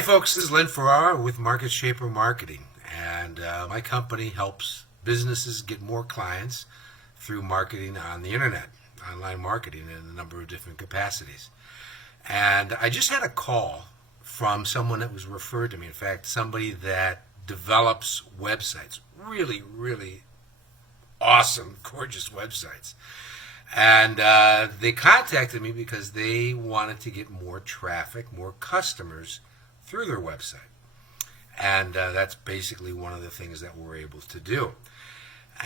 Hey folks, this is Len Ferrara with Market Shaper Marketing, and my company helps businesses get more clients through marketing on the internet, online marketing in a number of different capacities. And I just had a call from someone that was referred to me. In fact, somebody that develops websites, really awesome, gorgeous websites. And they contacted me because they wanted to get more traffic, more customers through their website. And that's basically one of the things that we're able to do.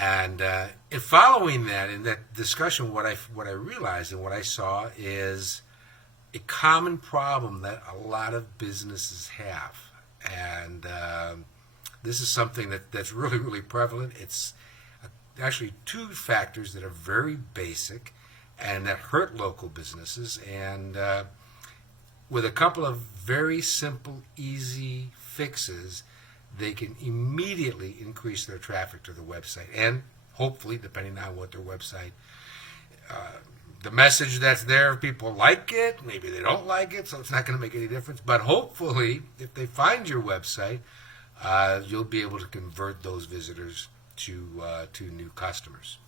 And in following that, in that discussion, what I realized and what I saw is a common problem that a lot of businesses have. And this is something that's really prevalent. It's actually two factors that are very basic and that hurt local businesses. And with a couple of very simple, easy fixes, they can immediately increase their traffic to the website. And hopefully, depending on what their website, the message that's there, people like it, maybe they don't like it, so it's not going to make any difference. But hopefully, if they find your website, you'll be able to convert those visitors to new customers.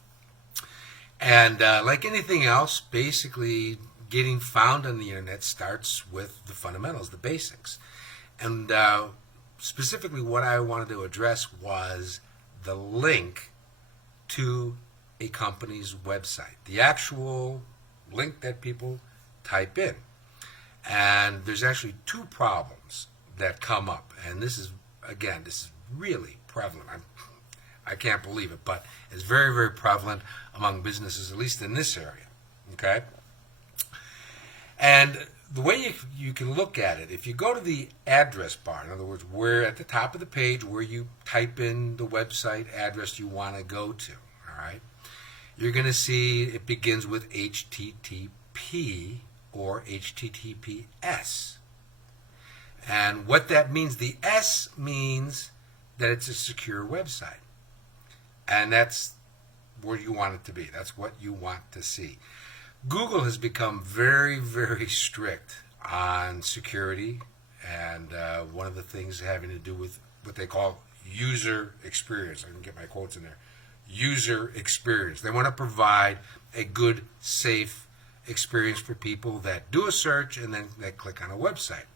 And like anything else, basically getting found on the internet starts with the fundamentals, the basics. And specifically what I wanted to address was the link to a company's website, the actual link that people type in. And there's actually two problems that come up. And this is really prevalent. I can't believe it, but it's very prevalent among businesses, at least in this area. Okay? And the way you can look at it, if you go to the address bar, in other words, where at the top of the page where you type in the website address you want to go to, all right, you're going to see it begins with HTTP or HTTPS. And what that means, the S means that it's a secure website. And that's where you want it to be. That's what you want to see. Google has become very strict on security, and one of the things having to do with what they call user experience. I can get my quotes in there. User experience. They want to provide a good, safe experience for people that do a search and then they click on a website.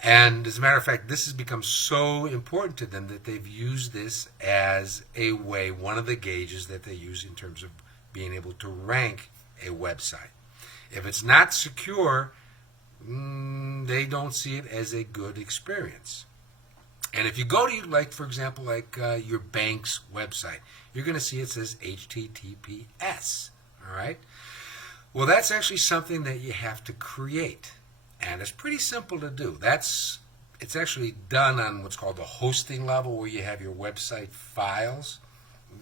And as a matter of fact, this has become so important to them that they've used this as a way, one of the gauges that they use in terms of being able to rank a website. If it's not secure, they don't see it as a good experience. And if you go to, like, for example, like your bank's website, you're going to see it says HTTPS. All right? Well, that's actually something that you have to create. And it's pretty simple to do. It's actually done on what's called the hosting level, where you have your website files.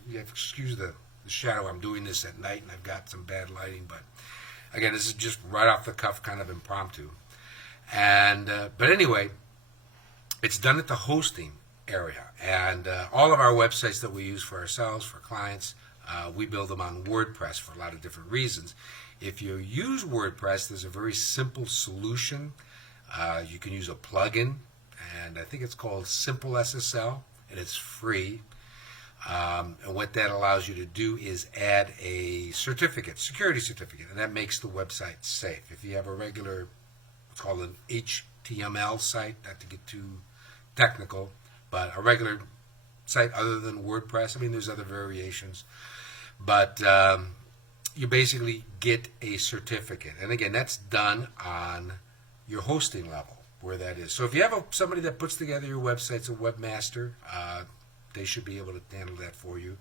You have, excuse the shadow. I'm doing this at night, and I've got some bad lighting. But again, this is just right off the cuff, kind of impromptu. And but anyway, it's done at the hosting area. And all of our websites that we use for ourselves, for clients, we build them on WordPress for a lot of different reasons. If you use WordPress, there's a very simple solution. You can use a plugin, and I think it's called Simple SSL, and it's free. And what that allows you to do is add a certificate, security certificate, and that makes the website safe. If you have a regular, what's called an HTML site, not to get too technical, but a regular site other than WordPress, I mean, there's other variations, but you basically get a certificate. And again, that's done on your hosting level, where that is. So if you have somebody that puts together your website, it's a webmaster, they should be able to handle that for you.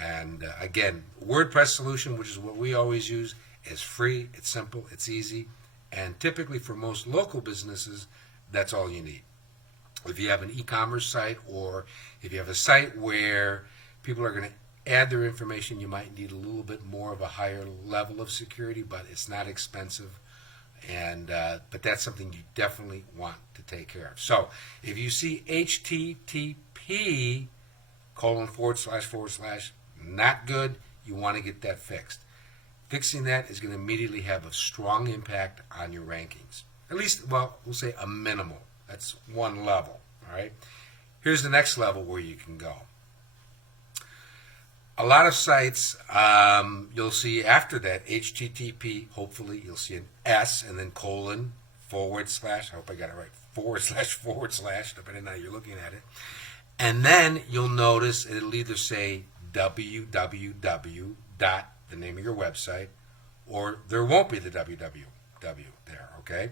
And again, WordPress solution, which is what we always use, is free, it's simple, it's easy, and typically for most local businesses, that's all you need. If you have an e-commerce site, or if you have a site where people are going to add their information, you might need a little bit more of a higher level of security, but it's not expensive. And but that's something you definitely want to take care of. So if you see HTTP : / not good, you want to get that fixed. Fixing that is going to immediately have a strong impact on your rankings. At least, well, we'll say a minimal That's one level. All right. Here's the next level where you can go. A lot of sites, you'll see after that HTTP, hopefully you'll see an S and then colon, / I hope I got it right, // depending on how you're looking at it. And then you'll notice it'll either say www dot, the name of your website, or there won't be the www there, okay?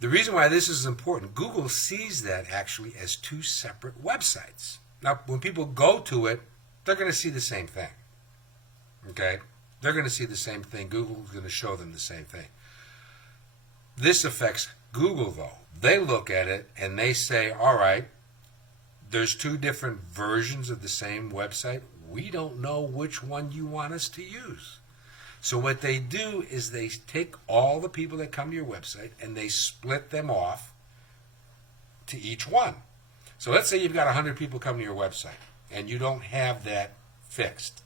The reason why this is important, Google sees that actually as two separate websites. Now, when people go to it, they're going to see the same thing. Okay? They're going to see the same thing. Google's going to show them the same thing. This affects Google, though. They look at it and they say, all right, there's two different versions of the same website. We don't know which one you want us to use. So what they do is they take all the people that come to your website and they split them off to each one. So let's say you've got 100 people come to your website and you don't have that fixed.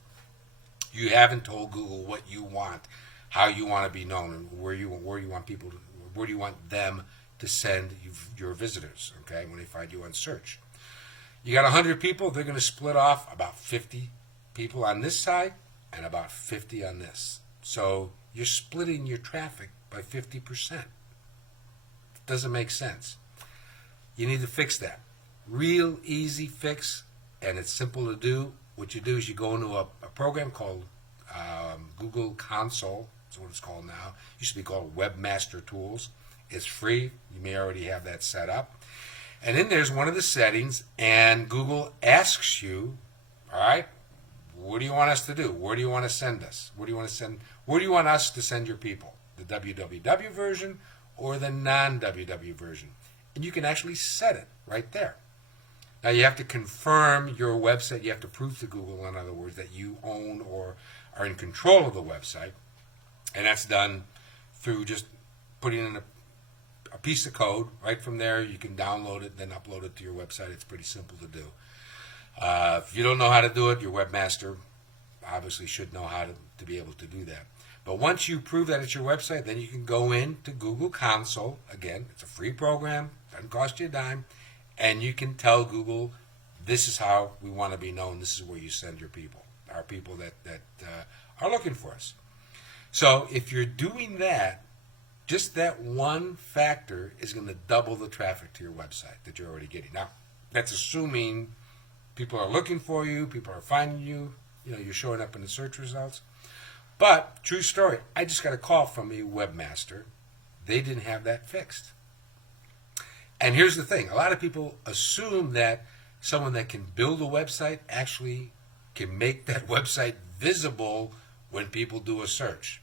You haven't told Google what you want, how you want to be known, and where you want people to, where do you want them to send your visitors, okay, when they find you on search. You got 100 people, they're going to split off about 50 people on this side and about 50 on this. So you're splitting your traffic by 50%. It doesn't make sense. You need to fix that. Real easy fix, and it's simple to do. What you do is you go into a program called Google Console. That's what it's called now. It used to be called Webmaster Tools. It's free. You may already have that set up. And then there's one of the settings, and Google asks you, all right, what do you want us to do? Where do you want to send us? Where do you want to send? Where do you want us to send your people? The www version or the non-www version? And you can actually set it right there. Now you have to confirm your website. You have to prove to Google, in other words, that you own or are in control of the website. And that's done through just putting in a piece of code. Right from there, you can download it, then upload it to your website. It's pretty simple to do. If you don't know how to do it, your webmaster obviously should know how to be able to do that. But once you prove that it's your website, then you can go into Google Console. Again, it's a free program. Doesn't cost you a dime. And you can tell Google, this is how we want to be known. This is where you send your people, our people that are looking for us. So if you're doing that, just that one factor is going to double the traffic to your website that you're already getting. Now, that's assuming people are looking for you, people are finding you, you're showing up in the search results. But, true story, I just got a call from a webmaster. They didn't have that fixed. And here's the thing. A lot of people assume that someone that can build a website actually can make that website visible when people do a search.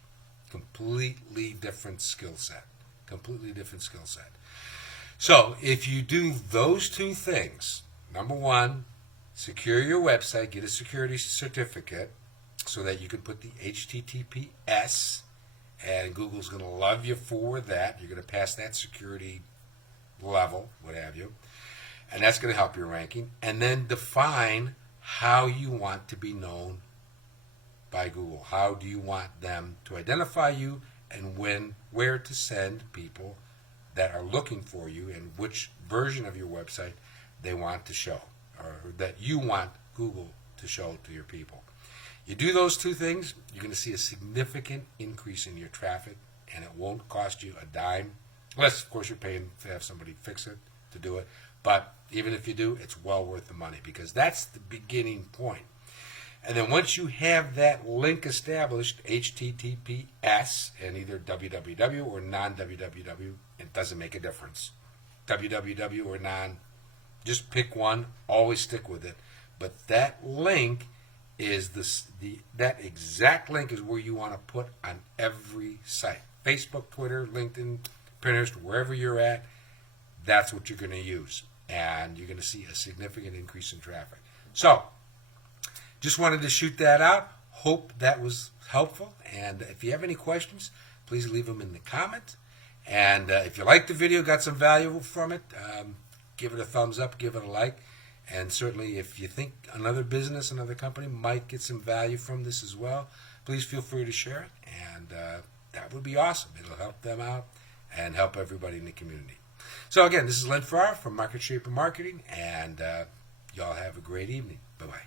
Completely different skill set. Completely different skill set. So, if you do those two things, number one, secure your website, get a security certificate so that you can put the HTTPS, and Google's going to love you for that. You're going to pass that security level, what have you, and that's going to help your ranking. And then define how you want to be known by Google. How do you want them to identify you, and where to send people that are looking for you, and which version of your website they want to show, or that you want Google to show to your people. You do those two things, you're going to see a significant increase in your traffic, and it won't cost you a dime, unless, of course, you're paying to have somebody fix it, to do it. But even if you do, it's well worth the money, because that's the beginning point. And then once you have that link established, HTTPS, and either www or non-www, it doesn't make a difference. www or non, just pick one, always stick with it. But that link is that exact link is where you want to put on every site. Facebook, Twitter, LinkedIn, Pinterest, wherever you're at, that's what you're going to use. And you're going to see a significant increase in traffic. So, just wanted to shoot that out. Hope that was helpful. And if you have any questions, please leave them in the comment. And if you liked the video, got some value from it, give it a thumbs up, give it a like. And certainly if you think another business, another company might get some value from this as well, please feel free to share it. And that would be awesome. It'll help them out and help everybody in the community. So again, this is Len Farrar from Market Shaper Marketing, and y'all have a great evening. Bye-bye.